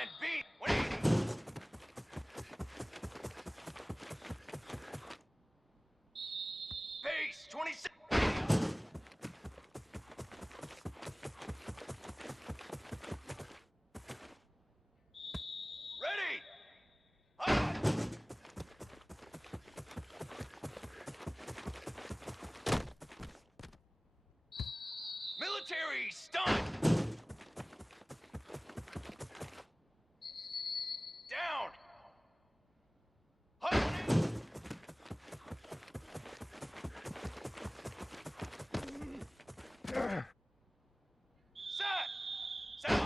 Line B, 180. Base, 26. Ready. Hot. Military, stun. Down. Hot. Set. Set.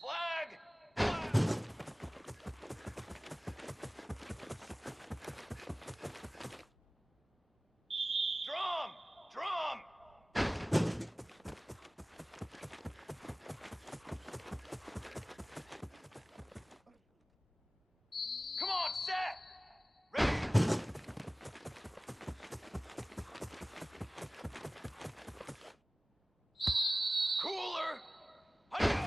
Flag. Flag. Drum. Drum. Come on, set. Ready. Cooler. Hi-yo.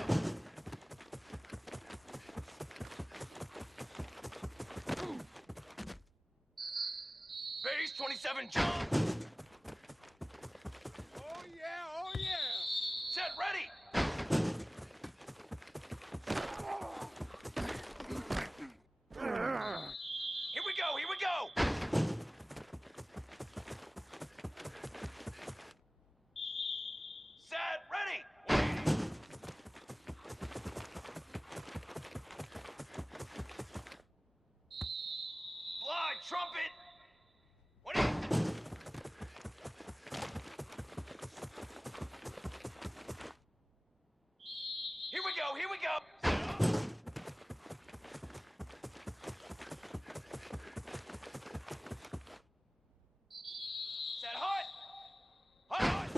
Base 27 jump. Oh yeah, oh yeah! Set ready. Here we go, here we go. Set ready. Fly trumpet. 180. Here we go, here we go. Set hot. Hot, hot.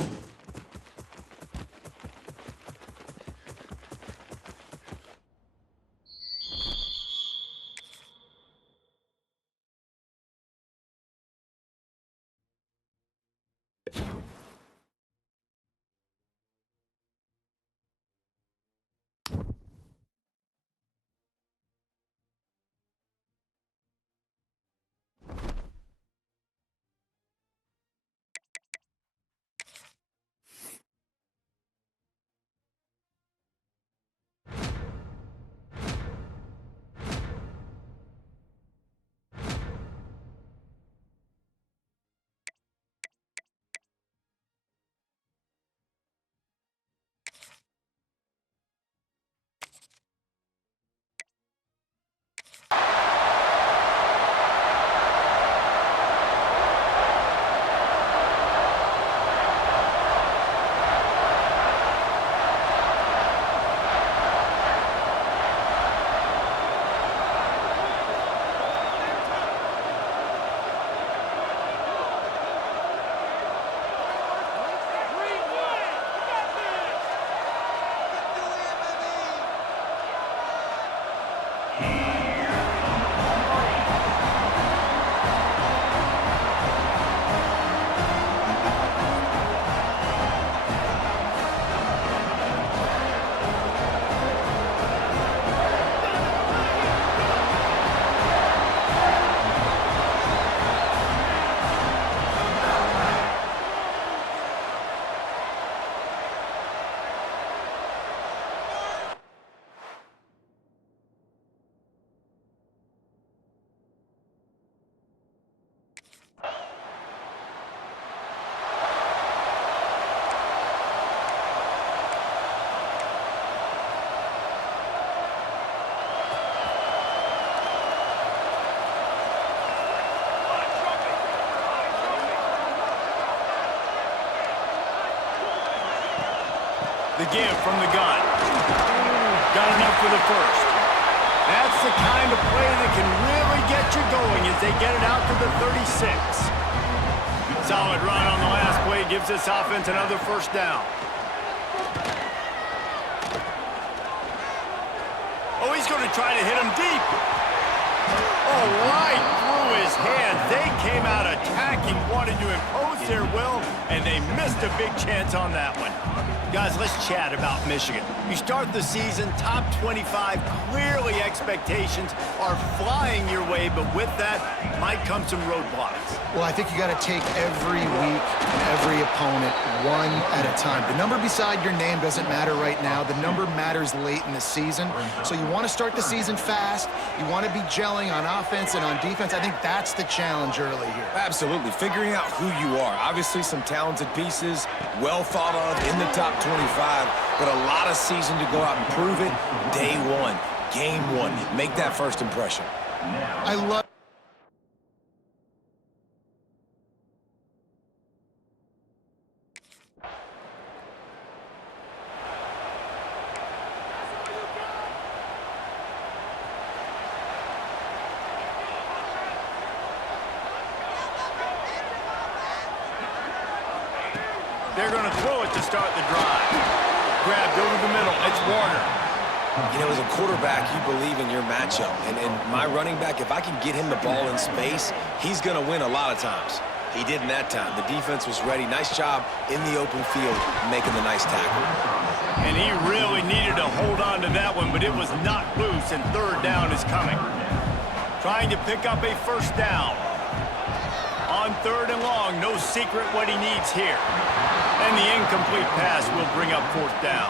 The give from the gun. Got enough for the first. That's the kind of play that can really get you going as they get it out to the 36. Solid run on the last play gives this offense another first down. Oh, he's going to try to hit him deep. Oh, right through his hands. They came out attacking, wanted to impose their will, and they missed a big chance on that one. Guys, let's chat about Michigan. You start the season, top 25, clearly expectations are flying your way, but with that might come some roadblocks. Well, I think you got to take every week, every opponent, one at a time. The number beside your name doesn't matter right now. The number matters late in the season. So you want to start the season fast. You want to be gelling on offense and on defense. I think that's the challenge early here. Absolutely. Figuring out who you are. Obviously, some talented pieces, well thought of in the top 25, but a lot of season to go out and prove it. Day one, game one. Make that first impression. I love They're going to throw it to start the drive. Grabbed over the middle. It's Warner. You know, as a quarterback, you believe in your matchup. And my running back, if I can get him the ball in space, he's going to win a lot of times. He did in that time. The defense was ready. Nice job in the open field making the nice tackle. And he really needed to hold on to that one, but it was not loose, and third down is coming. Trying to pick up a first down. On third and long, no secret what he needs here. And the incomplete pass will bring up fourth down.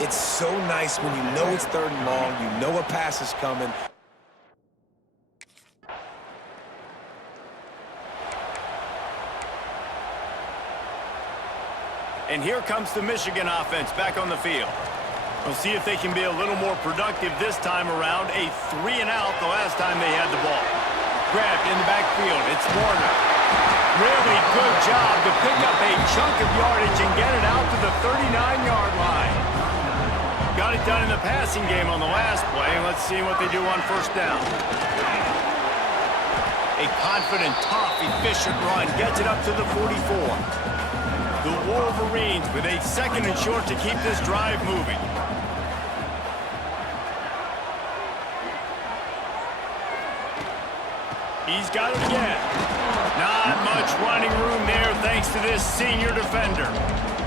It's so nice when you know it's third and long, you know a pass is coming. And here comes the Michigan offense back on the field. We'll see if they can be a little more productive this time around. A 3-and-out the last time they had the ball. Grabbed in the backfield. It's Warner. Really good job to pick up a chunk of yardage and get it out to the 39-yard line. Got it done in the passing game on the last play. Let's see what they do on first down. A confident, tough, efficient run gets it up to the 44. The Wolverines with a second and short to keep this drive moving. He's got it again. Not much running room there thanks to this senior defender.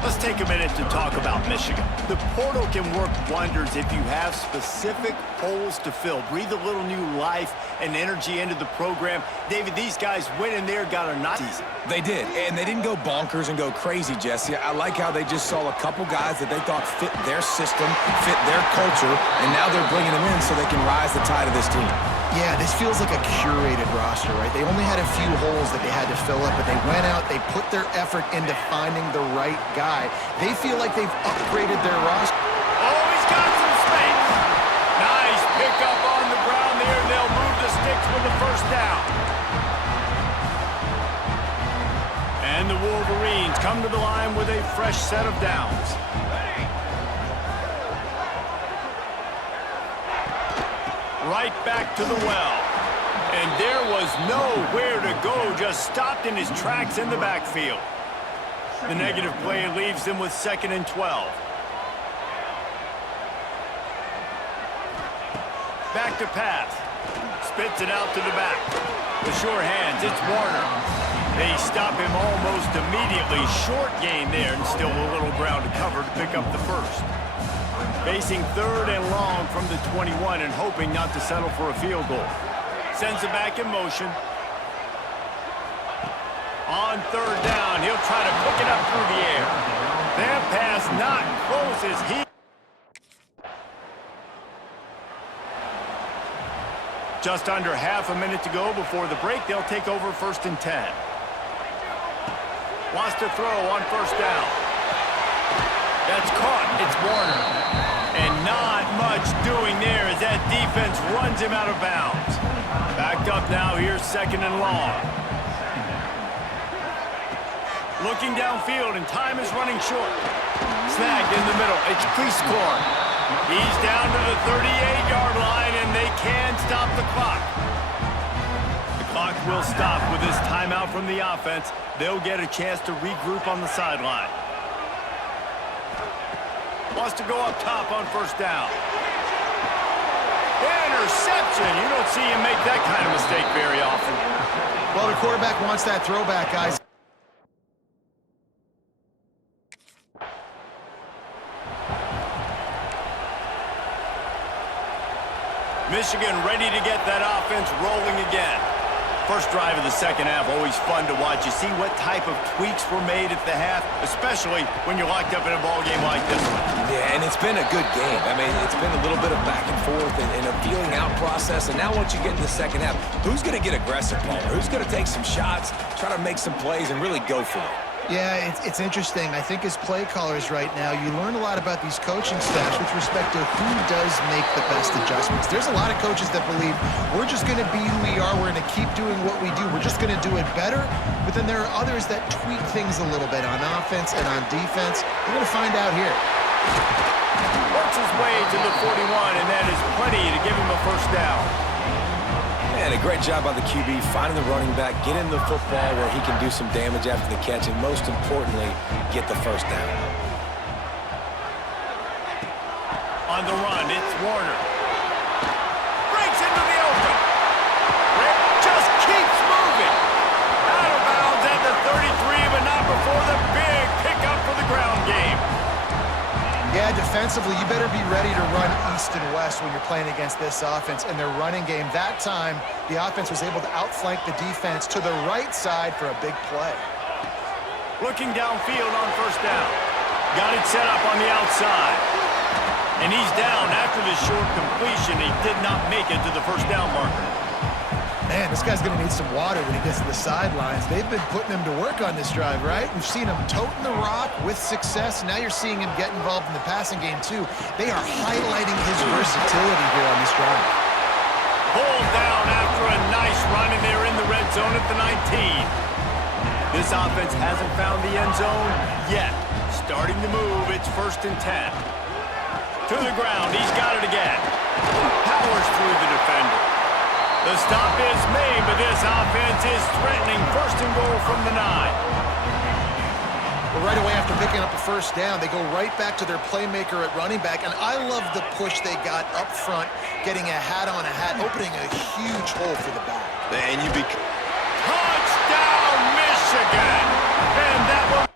Let's take a minute to talk about Michigan. The portal can work wonders if you have specific holes to fill. Breathe a little new life and energy into the program. David, these guys went in there, got a nice season. They did, and they didn't go bonkers and go crazy, Jesse. I like how they just saw a couple guys that they thought fit their system, fit their culture, and now they're bringing them in so they can rise the tide of this team. Yeah, this feels like a curated roster, right? They only had a few holes that they had to fill up, but they went out, they put their effort into finding the right guy. They feel like they've upgraded their roster. Oh, he's got some space. Nice pickup on the ground there, and they'll move the sticks with the first down. And the Wolverines come to the line with a fresh set of downs. Right back to the well. And there was nowhere to go, just stopped in his tracks in the backfield. The negative play leaves them with 2nd and 12. Back to pass. Spits it out to the back. The sure hands, it's Warner. They stop him almost immediately. Short gain there, and still a little ground to cover to pick up the first. Facing third and long from the 21 and hoping not to settle for a field goal. Sends it back in motion. On third down, he'll try to pick it up through the air. That pass not close as he... Just under half a minute to go before the break. They'll take over 1st and 10. Wants to throw on first down. That's caught. It's Warner. And not much doing there as that defense runs him out of bounds. Backed up now. Here's 2nd and long. Looking downfield, and time is running short. Snagged in the middle. It's Cleescorn. He's down to the 38-yard line, and they can stop the clock. The clock will stop with this timeout from the offense. They'll get a chance to regroup on the sideline. Wants to go up top on first down. Interception. You don't see him make that kind of mistake very often. Well, the quarterback wants that throwback, guys. Michigan ready to get that offense rolling again. First drive of the second half, always fun to watch. You see what type of tweaks were made at the half, especially when you're locked up in a ball game like this one. Yeah, and it's been a good game. I mean, it's been a little bit of back and forth and a feeling out process. And now once you get in the second half, who's going to get aggressive, Paul? Who's going to take some shots, try to make some plays, and really go for it? Yeah, it's interesting. I think as play callers right now, you learn a lot about these coaching staffs with respect to who does make the best adjustments. There's a lot of coaches that believe we're just going to be who we are. We're going to keep doing what we do. We're just going to do it better. But then there are others that tweak things a little bit on offense and on defense. We're going to find out here. Works his way to the 41, and that is plenty to give him a first down. And a great job by the QB, finding the running back, get him the football where he can do some damage after the catch, and most importantly, get the first down. On the run, it's Warner. Breaks into the open. Rick just keeps moving. Out of bounds at the 33, but not before the big pickup for the ground game. Yeah, defensively, you better be ready to run east and west when you're playing against this offense. In their running game, that time, the offense was able to outflank the defense to the right side for a big play. Looking downfield on first down. Got it set up on the outside. And he's down after the short completion. He did not make it to the first down marker. Man, this guy's going to need some water when he gets to the sidelines. They've been putting him to work on this drive, right? We've seen him toting the rock with success. Now you're seeing him get involved in the passing game, too. They are highlighting his versatility here on this drive. Pulled down after a nice run, and they're in the red zone at the 19. This offense hasn't found the end zone yet. Starting to move, it's 1st and 10. To the ground, he's got it again. Powers through the defender. The stop is made, but this offense is threatening 1st and goal from the 9. Well, right away after picking up a first down, they go right back to their playmaker at running back, and I love the push they got up front, getting a hat on a hat, opening a huge hole for the back. And you be... Touchdown, Michigan! And that will...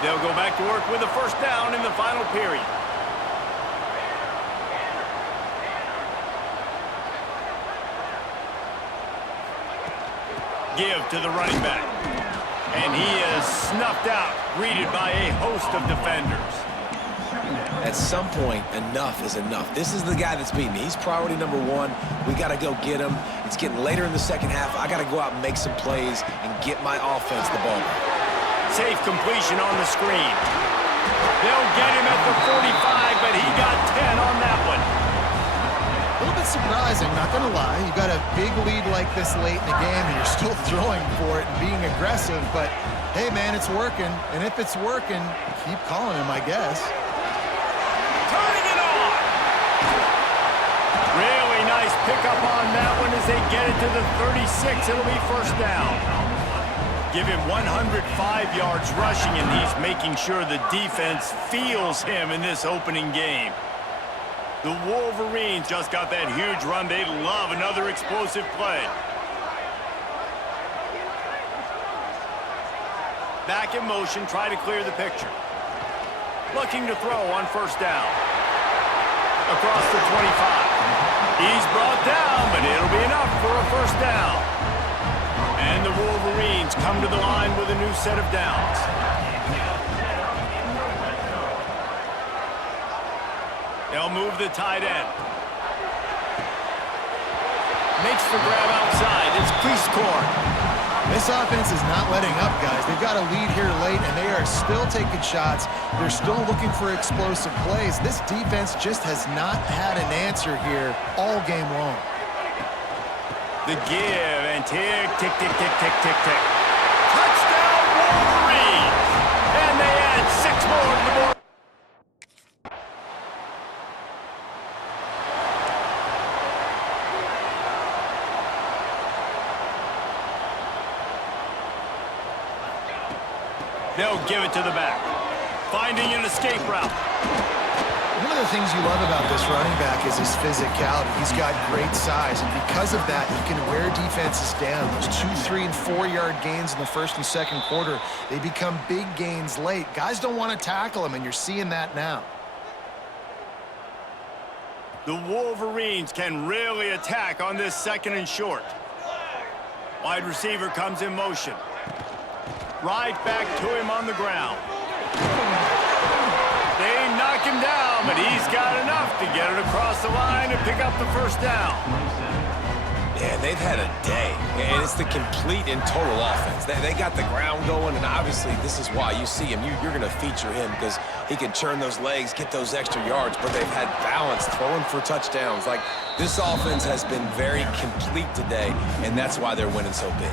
They'll go back to work with a first down in the final period. Give to the running back. And he is snuffed out, greeted by a host of defenders. At some point, enough is enough. This is the guy that's beating me. He's priority number 1. We got to go get him. It's getting later in the second half. I got to go out and make some plays and get my offense the ball back. Safe completion on the screen. They'll get him at the 45, but he got 10 on that one. A little bit surprising, not going to lie. You got a big lead like this late in the game, and you're still throwing for it and being aggressive. But, hey, man, it's working. And if it's working, keep calling him, I guess. Turning it on. Really nice pickup on that one as they get it to the 36. It'll be first down. Give him 105 yards rushing, and he's making sure the defense feels him in this opening game. The Wolverines just got that huge run. They love another explosive play. Back in motion, try to clear the picture. Looking to throw on first down. Across the 25. He's brought down, but it'll be enough for a first down. And the Wolverines come to the line with a new set of downs. They'll move the tight end. Makes the grab outside. It's Priestcorn. This offense is not letting up, guys. They've got a lead here late, and they are still taking shots. They're still looking for explosive plays. This defense just has not had an answer here all game long. The give, and tick, tick, tick, tick, tick, tick, tick. Touchdown, Wolverines! And they add 6 more to the board. They'll give it to the back. Finding an escape route. One of the things you love about this running back is his physicality. He's got great size, and because of that, he can wear defenses down. Those 2, 3, and 4-yard gains in the first and second quarter, they become big gains late. Guys don't want to tackle him, and you're seeing that now. The Wolverines can really attack on this second and short. Wide receiver comes in motion. Right back to him on the ground. They knock him down, but he's got enough to get it across the line and pick up the first down. Yeah, they've had a day, and it's the complete and total offense. They got the ground going, and obviously this is why you see him. You're going to feature him because he can churn those legs, get those extra yards, but they've had balance, throwing for touchdowns. Like, this offense has been very complete today, and that's why they're winning so big.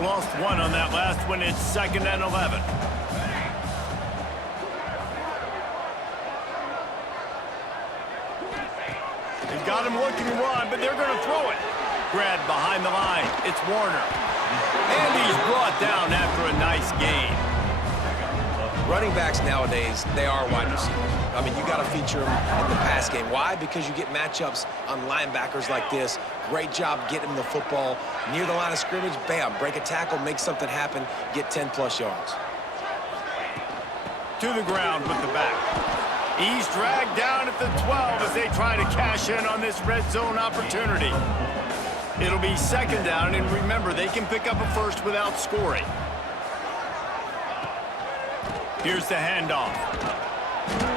Lost one on that last one. It's 2nd and 11. They've got him looking to run, but they're going to throw it. Grabbed behind the line. It's Warner. And he's brought down after a nice gain. Running backs nowadays, they are wide receivers. I mean, you got to feature them in the pass game. Why? Because you get matchups on linebackers like this. Great job getting the football near the line of scrimmage. Bam, break a tackle, make something happen, get 10-plus yards. To the ground with the back. He's dragged down at the 12 as they try to cash in on this red zone opportunity. It'll be 2nd down, and remember, they can pick up a first without scoring. Here's the handoff.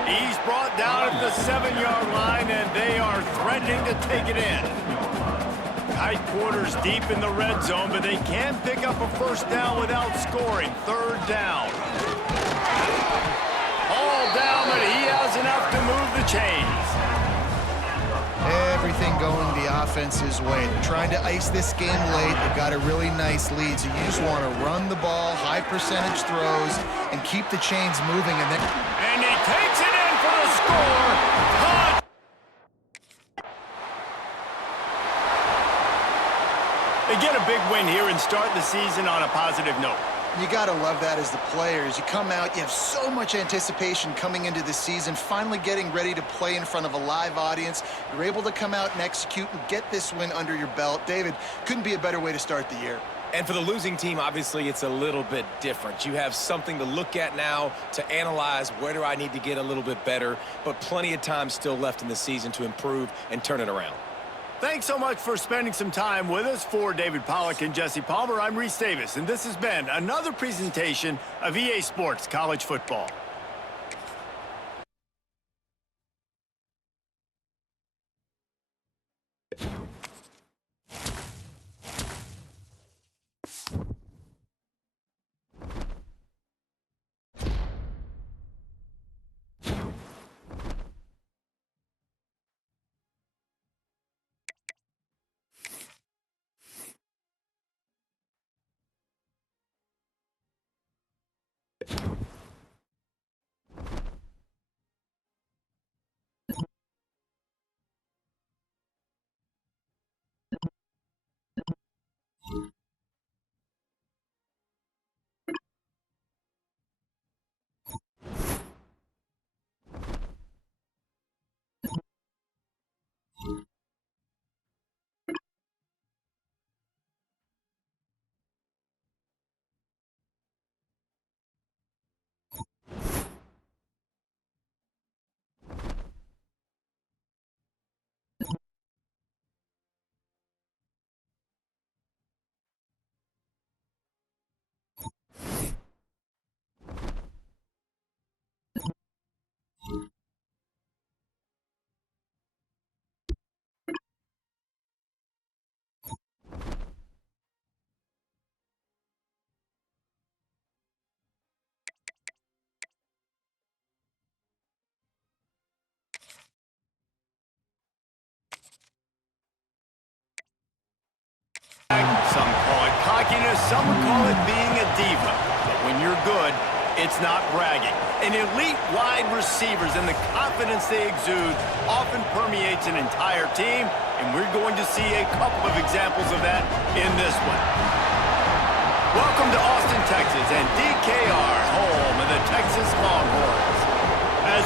He's brought down at the 7-yard line, and they are threatening to take it in. Tight quarters deep in the red zone, but they can pick up a first down without scoring. 3rd down. All down, but he has enough to move the chains. Everything going the offense's way. They're trying to ice this game late. They've got a really nice lead, so you just want to run the ball, high percentage throws, and keep the chains moving. And he takes it in for the score. Touch! They get a big win here and start the season on a positive note. You got to love that as the players. You come out, you have so much anticipation coming into the season, finally getting ready to play in front of a live audience. You're able to come out and execute and get this win under your belt. David, couldn't be a better way to start the year. And for the losing team, obviously, it's a little bit different. You have something to look at now to analyze where do I need to get a little bit better, but plenty of time still left in the season to improve and turn it around. Thanks so much for spending some time with us. For David Pollack and Jesse Palmer, I'm Reese Davis, and this has been another presentation of EA Sports College Football. Some call it cockiness, some would call it being a diva. But when you're good, it's not bragging. An elite wide receivers and the confidence they exude often permeates an entire team, and we're going to see a couple of examples of that in this one. Welcome to Austin, Texas, and DKR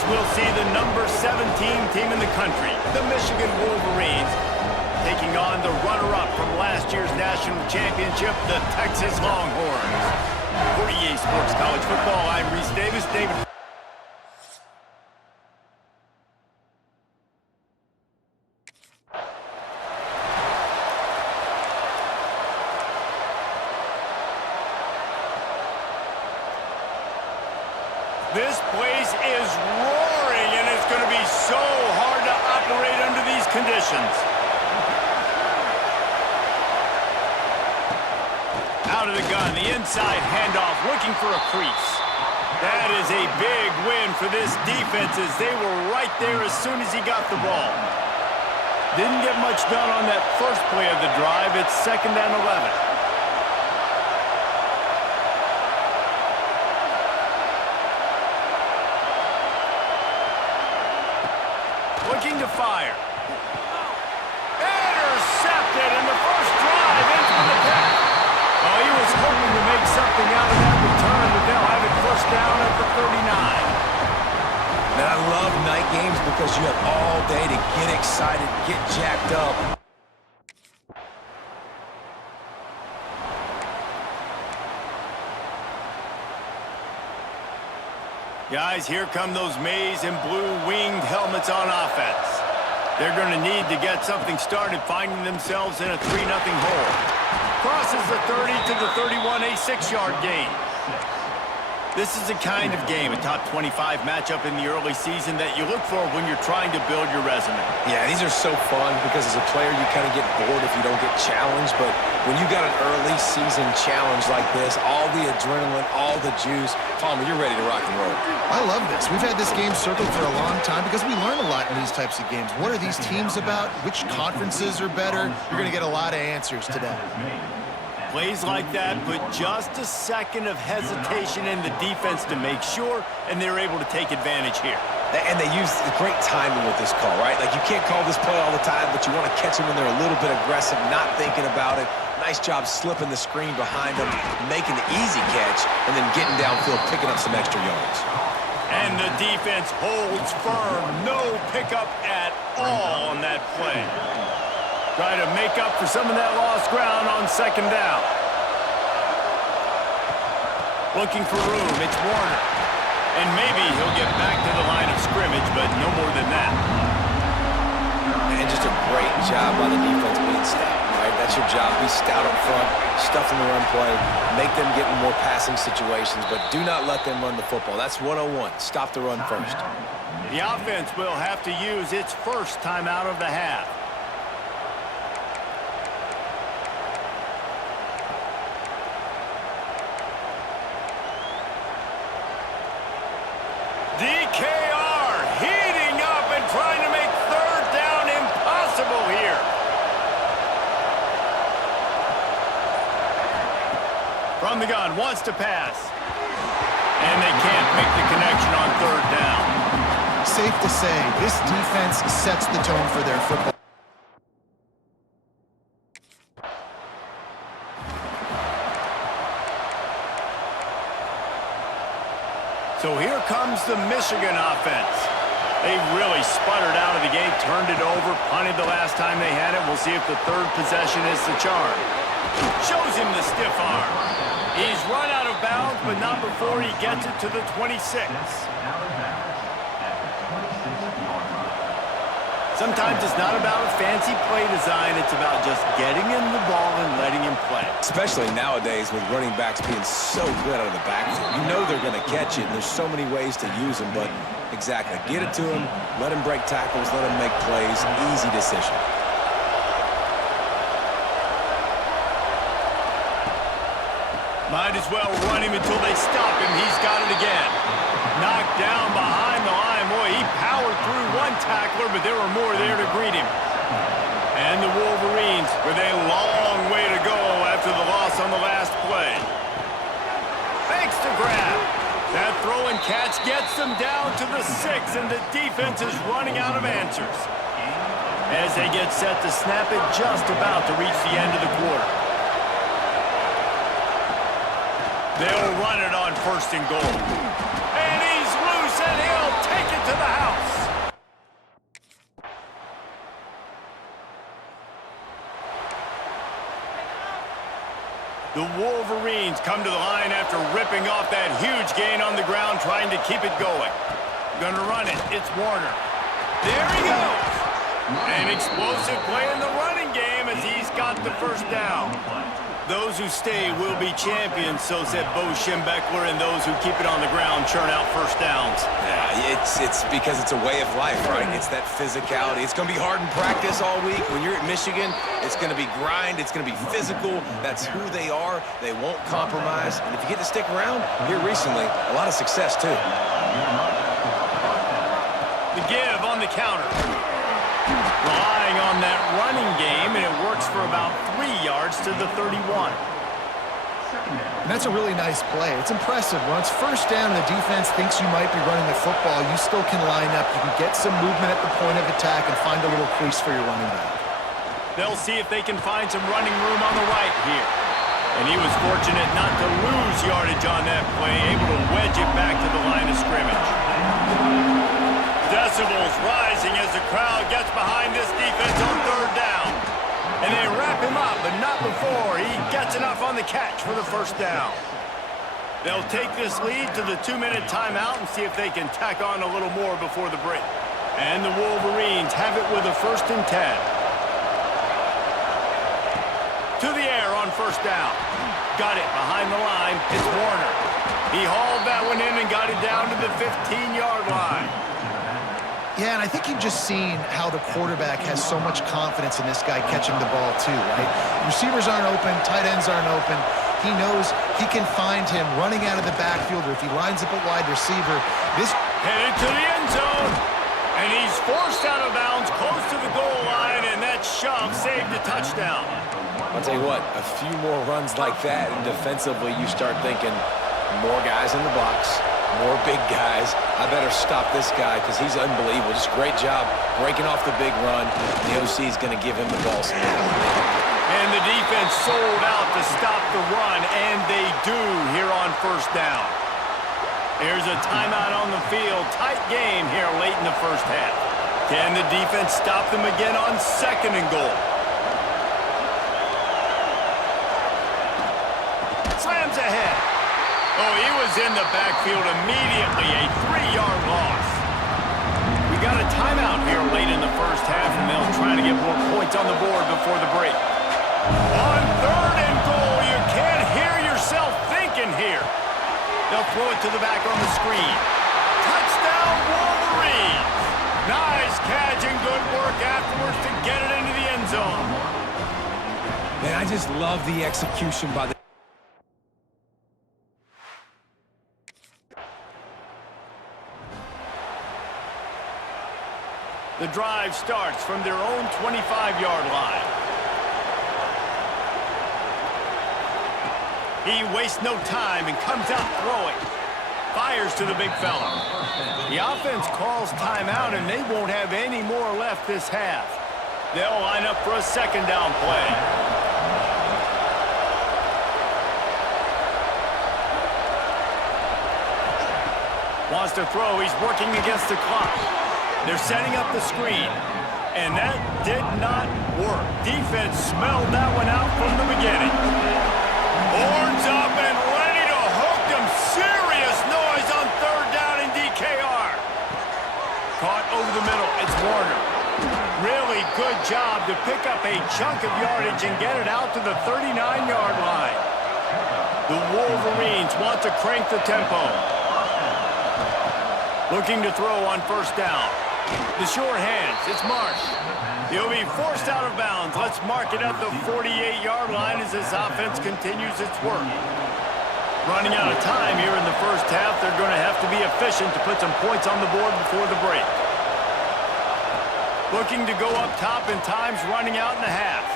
we'll see the number 17 team in the country, the Michigan Wolverines, taking on the runner-up from last year's national championship, the Texas Longhorns. For EA Sports College Football, I'm Reese Davis. David. This place is roaring, and it's going to be so hard to operate under these conditions. Out of the gun, the inside handoff, looking for a crease. That is a big win for this defense as they were right there as soon as he got the ball. Didn't get much done on that first play of the drive. It's 2nd and 11. Looking to fire. Intercepted in the first drive into the pick. Oh, he was hoping to make something out of that return, but they'll have it first down at the 39. And I love night games because you have all day to get excited, get jacked up. Guys, here come those maize and blue winged helmets on offense. They're going to need to get something started, finding themselves in a 3-0 hole. Crosses the 30 to the 31, a 6-yard gain. This is the kind of game, a top 25 matchup in the early season, that you look for when you're trying to build your resume. Yeah, these are so fun because as a player, you kind of get bored if you don't get challenged. But when you got an early season challenge like this, all the adrenaline, all the juice, Palmer, you're ready to rock and roll. I love this. We've had this game circled for a long time because we learn a lot in these types of games. What are these teams about? Which conferences are better? You're going to get a lot of answers today. Plays like that put just a second of hesitation in the defense to make sure, and they're able to take advantage here. And they use great timing with this call, right? Like, you can't call this play all the time, but you want to catch them when they're a little bit aggressive, not thinking about it. Nice job slipping the screen behind them, making the easy catch, and then getting downfield, picking up some extra yards. And the defense holds firm. No pickup at all on that play. Try to make up for some of that lost ground on 2nd down. Looking for room, it's Warner. And maybe he'll get back to the line of scrimmage, but no more than that. And just a great job by the defense being stout, right? That's your job. Be stout up front, stuff in the run play, make them get in more passing situations, but do not let them run the football. That's 101. Stop the run first. The offense will have to use its first timeout of the half. DKR heating up and trying to make 3rd down impossible here. From the gun, wants to pass. And they can't make the connection on 3rd down. Safe to say, this defense sets the tone for their football. So here comes the Michigan offense. They really sputtered out of the gate, turned it over, punted the last time they had it. We'll see if the 3rd possession is the charm. Shows him the stiff arm. He's run out of bounds, but not before he gets it to the 26. Sometimes it's not about a fancy play design. It's about just getting him the ball and letting him play. Especially nowadays with running backs being so good out of the backfield. You know they're going to catch it, and there's so many ways to use them, but exactly. Get it to him, let him break tackles, let him make plays. Easy decision. Might as well run him until they stop him. He's got it again. Knocked down behind the line. Boy, he powered through one tackler, but there were more there to greet him. And the Wolverines with a long way to go after the loss on the last play. Thanks to grab. That throw and catch gets them down to the 6, and the defense is running out of answers. As they get set to snap it, just about to reach the end of the quarter. They'll run it on 1st and goal. And he's loose, and he'll take it to the The Wolverines come to the line after ripping off that huge gain on the ground, trying to keep it going. Gonna run it. It's Warner. There he goes. An explosive play in the running game as he's got the first down. Those who stay will be champions, so said Bo Schembechler, and those who keep it on the ground churn out first downs. Yeah, it's because it's a way of life, right? It's that physicality. It's going to be hard in practice all week. When you're at Michigan, it's going to be grind. It's going to be physical. That's who they are. They won't compromise. And if you get to stick around, here recently, a lot of success, too. The give on the counter. Relying on that running game, and it works for about 3 yards to the 31. And that's a really nice play. It's impressive. When it's first down and the defense thinks you might be running the football, you still can line up. You can get some movement at the point of attack and find a little crease for your running back. They'll see if they can find some running room on the right here. And he was fortunate not to lose yardage on that play, able to wedge it back to the line of scrimmage. Decibels rising as the crowd gets behind this defense on third down. And they wrap him up, but not before he gets enough on the catch for the first down. They'll take this lead to the 2-minute timeout and see if they can tack on a little more before the break. And the Wolverines have it with a 1st and 10. To the air on first down. Got it behind the line. It's Warner. He hauled that one in and got it down to the 15-yard line. Yeah, and I think you've just seen how the quarterback has so much confidence in this guy catching the ball too, right? Receivers aren't open, tight ends aren't open. He knows he can find him running out of the backfield, or if he lines up a wide receiver. This headed to the end zone, and he's forced out of bounds close to the goal line, and that shove saved a touchdown. I'll tell you what, a few more runs like that, and defensively you start thinking more guys in the box, more big guys. I better stop this guy because he's unbelievable. Just great job breaking off the big run. The OC is going to give him the ball. And the defense sold out to stop the run, and they do here on first down. There's a timeout on the field. Tight game here late in the first half. Can the defense stop them again on 2nd and goal? Slams ahead. Oh, he was in the backfield immediately, a 3-yard loss. We got a timeout here late in the first half, and they'll try to get more points on the board before the break. On 3rd and goal, you can't hear yourself thinking here. They'll throw it to the back on the screen. Touchdown, Wolverines! Nice catch and good work afterwards to get it into the end zone. Man, I just love the execution by the... The drive starts from their own 25-yard line. He wastes no time and comes out throwing. Fires to the big fella. The offense calls timeout, and they won't have any more left this half. They'll line up for a 2nd down play. Wants to throw. He's working against the clock. They're setting up the screen, and that did not work. Defense smelled that one out from the beginning. Horns up and ready to hook them. Serious noise on 3rd down in DKR. Caught over the middle. It's Warner. Really good job to pick up a chunk of yardage and get it out to the 39-yard line. The Wolverines want to crank the tempo. Looking to throw on first down. The short hands, it's Marsh. He'll be forced out of bounds. Let's mark it at the 48-yard line as this offense continues its work. Running out of time here in the first half, they're going to have to be efficient to put some points on the board before the break. Looking to go up top, and time's running out in the half.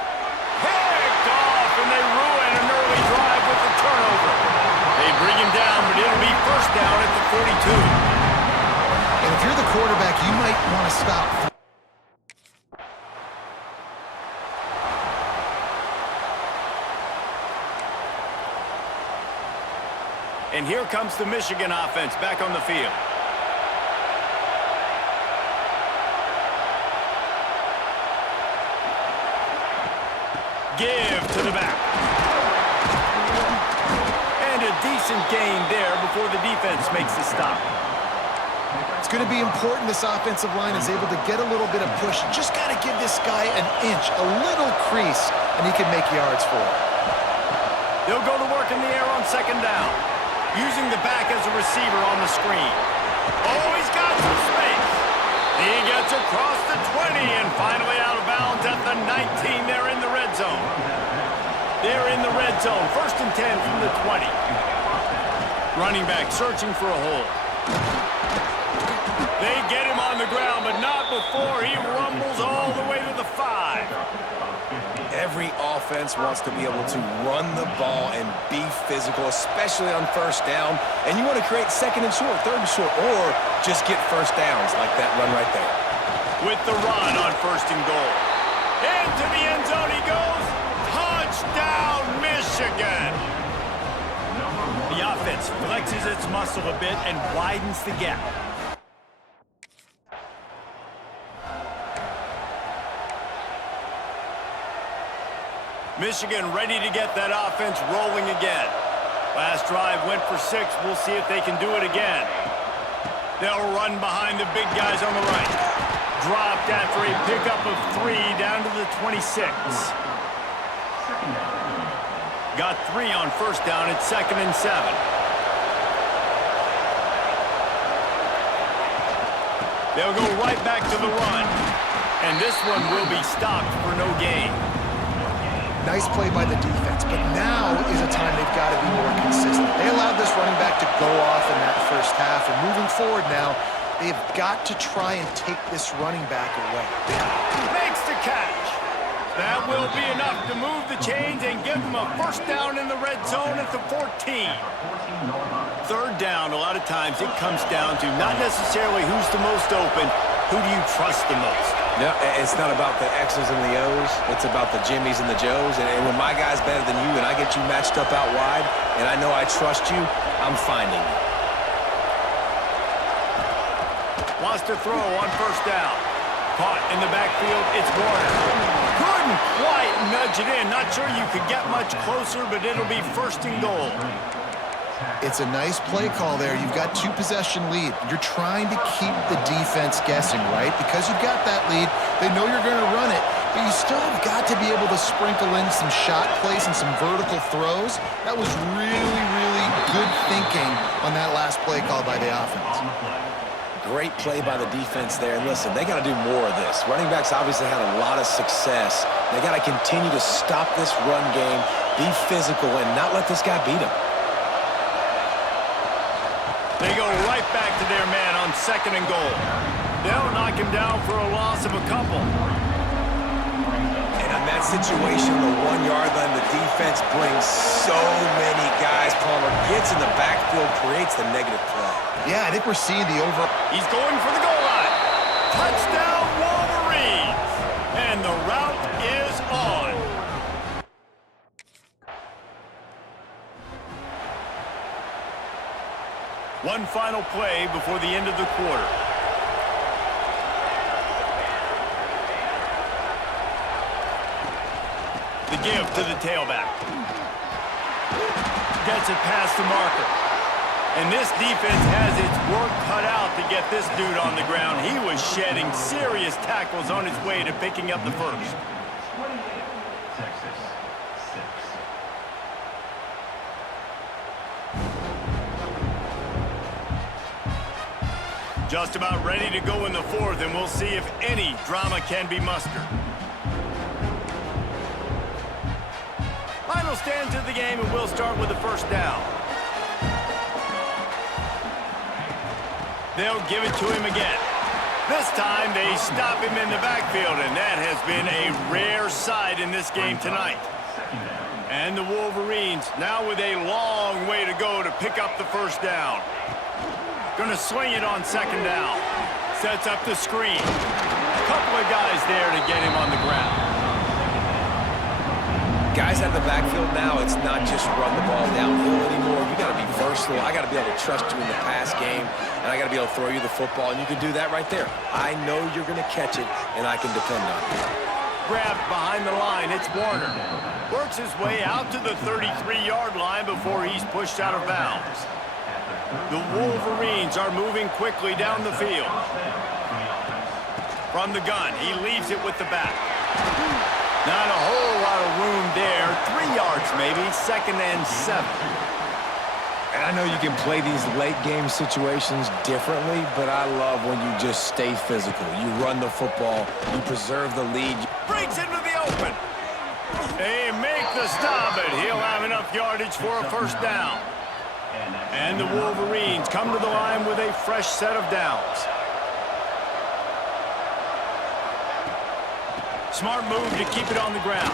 Picked off, and they ruin an early drive with the turnover. They bring him down, but it'll be first down at the 42. And if you're the quarterback, you might want to stop. And here comes the Michigan offense back on the field. Give to the back. gained there before the defense makes the stop. It's going to be important this offensive line is able to get a little bit of push. You just got to give this guy an inch, a little crease, and he can make yards for it. They'll go to work in the air on second down, using the back as a receiver on the screen. Oh, he's got some space. He gets across the 20 and finally out of bounds at the 19. They're in the red zone. They're in the red zone. 1st and 10 from the 20. Running back searching for a hole. They get him on the ground, but not before he rumbles all the way to the 5. Every offense wants to be able to run the ball and be physical, especially on 1st down. And you want to create 2nd and short, 3rd and short, or just get 1st downs like that run right there. With the run on 1st and goal. Into the end zone he goes. Touchdown, Michigan! The offense flexes its muscle a bit and widens the gap. Michigan ready to get that offense rolling again. Last drive went for 6. We'll see if they can do it again. They'll run behind the big guys on the right. Dropped after a pickup of 3 down to the 26. Got 3 on 1st down. It's 2nd and 7. They'll go right back to the run. And this one will be stopped for no gain. Nice play by the defense, but now is a time they've got to be more consistent. They allowed this running back to go off in that 1st half, and moving forward now, they've got to try and take this running back away. Makes the catch. That will be enough to move the chains and give them a 1st down in the red zone at the 14. 3rd down, a lot of times it comes down to not necessarily who's the most open, who do you trust the most? No, it's not about the X's and the O's. It's about the Jimmies and the Joes. And when my guy's better than you and I get you matched up out wide and I know I trust you, I'm finding you. Wants to throw on 1st down. Caught in the backfield, it's Warner. Couldn't quite nudge it in. Not sure you could get much closer, but it'll be 1st and goal. It's a nice play call there. You've got 2-possession lead. You're trying to keep the defense guessing, right? Because you've got that lead, they know you're going to run it, but you still have got to be able to sprinkle in some shot plays and some vertical throws. That was really, really good thinking on that last play call by the offense. Great play by the defense there. And listen, they got to do more of this. Running backs obviously had a lot of success. They got to continue to stop this run game, be physical, and not let this guy beat them. They go right back to their man on 2nd and goal. They'll knock him down for a loss of a couple. And in that situation, the 1-yard line, the defense brings so many guys. Palmer gets in the backfield, creates the negative play. Yeah, I think we're seeing the over. He's going for the goal line. Touchdown, Wolverines! And the route is on. One final play before the end of the quarter. The give to the tailback. Gets it past the marker. And this defense has its work cut out to get this dude on the ground. He was shedding serious tackles on his way to picking up the 1st. Just about ready to go in the 4th, and we'll see if any drama can be mustered. Final stands of the game, and we'll start with the 1st down. They'll give it to him again. This time, they stop him in the backfield, and that has been a rare sight in this game tonight. And the Wolverines now with a long way to go to pick up the 1st down. Gonna swing it on 2nd down. Sets up the screen. Couple of guys there to get him on the ground. Guys out of the backfield now, it's not just run the ball downhill anymore. You got to be versatile. I got to be able to trust you in the pass game, and I got to be able to throw you the football, and you can do that right there. I know you're going to catch it, and I can depend on you. grabbed behind the line. It's Warner. Works his way out to the 33-yard line before he's pushed out of bounds. The Wolverines are moving quickly down the field. From the gun, he leaves it with the back. Not a whole lot of room there. 3 yards maybe, 2nd and 7. And I know you can play these late game situations differently, but I love when you just stay physical. You run the football, you preserve the lead. Breaks into the open. They make the stop, but he'll have enough yardage for a first down. And the Wolverines come to the line with a fresh set of downs. Smart move to keep it on the ground.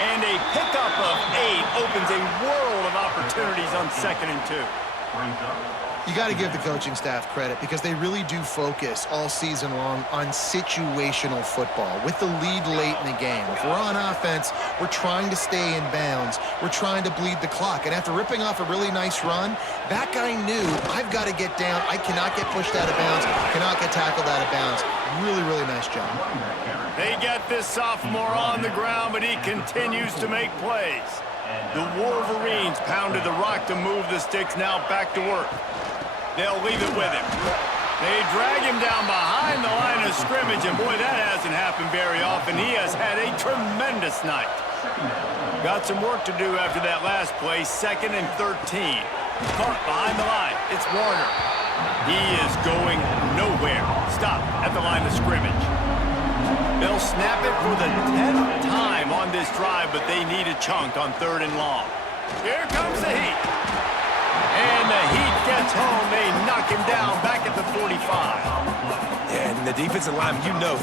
And a pickup of 8 opens a world of opportunities on 2nd and 2. You got to give the coaching staff credit because they really do focus all season long on situational football with the lead late in the game. If we're on offense, we're trying to stay in bounds. We're trying to bleed the clock. And after ripping off a really nice run, that guy knew, I've got to get down. I cannot get pushed out of bounds, cannot get tackled out of bounds. Really, really nice job. They get this sophomore on the ground, but he continues to make plays. The Wolverines pounded the rock to move the sticks, now back to work. They'll leave it with him. They drag him down behind the line of scrimmage, and boy, that hasn't happened very often. He has had a tremendous night. Got some work to do after that last play, 2nd and 13. Caught behind the line. It's Warner. He is going nowhere. Stop at the line of scrimmage. They'll snap it for the 10th time on this drive, but they need a chunk on 3rd and long. Here comes the heat. And the heat gets home. They knock him down back at the 45. Yeah, and the defensive line, you know.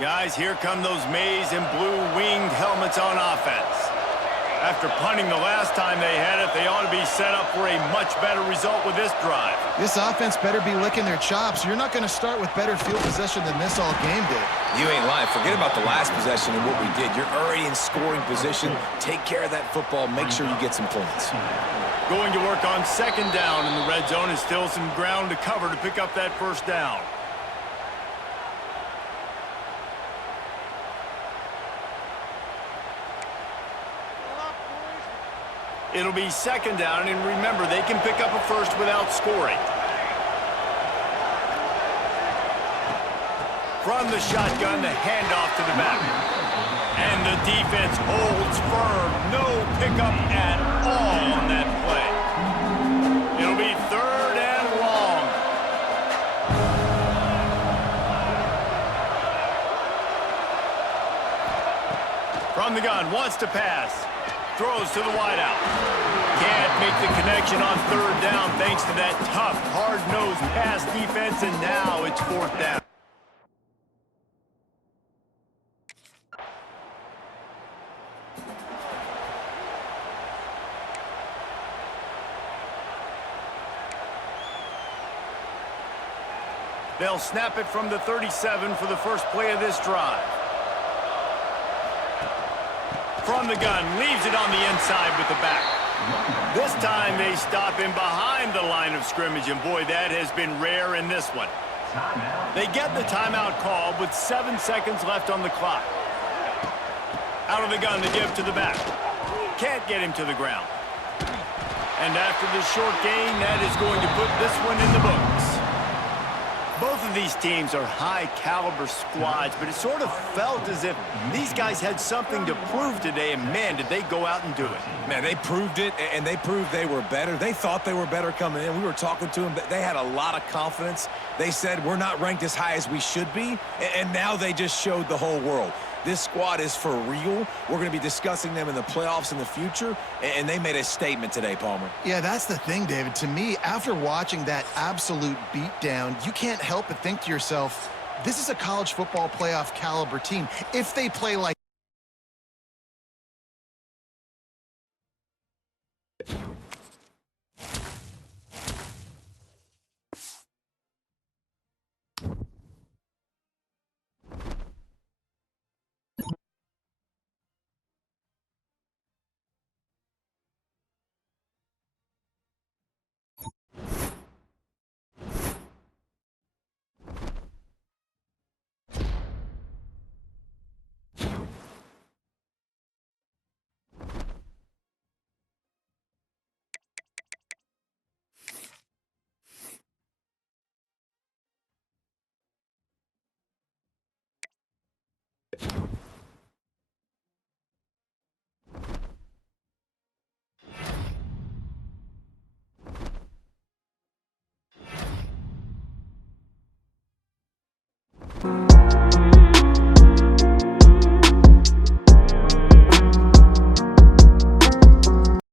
Guys, here come those maize and blue winged helmets on offense. After punting the last time they had it, they ought to be set up for a much better result with this drive. This offense better be licking their chops. You're not going to start with better field possession than this all game did. You ain't lying. Forget about the last possession and what we did. You're already in scoring position. Take care of that football. Make sure you get some points. Going to work on 2nd down in the red zone is still some ground to cover to pick up that first down. It'll be 2nd down, and remember, they can pick up a first without scoring. From the shotgun, the handoff to the back. And the defense holds firm. No pickup at all on that play. It'll be 3rd and long. From the gun, wants to pass. Throws to the wideout. Can't make the connection on 3rd down thanks to that tough, hard-nosed pass defense, and now it's 4th down. They'll snap it from the 37 for the first play of this drive. From the gun, leaves it on the inside with the back. This time they stop him behind the line of scrimmage, and boy, that has been rare in this one. They get the timeout called with 7 seconds left on the clock. Out of the gun to give to the back. Can't get him to the ground. And after the short gain, that is going to put this one in the books. Both of these teams are high-caliber squads, but it sort of felt as if these guys had something to prove today, and man, did they go out and do it. Man, they proved it, and they proved they were better. They thought they were better coming in. We were talking to them. They had a lot of confidence. They said, we're not ranked as high as we should be, and now they just showed the whole world. This squad is for real. We're going to be discussing them in the playoffs in the future, and they made a statement today, Palmer. Yeah, that's the thing, David. To me, after watching that absolute beatdown, you can't help but think to yourself, this is a college football playoff caliber team. If they play like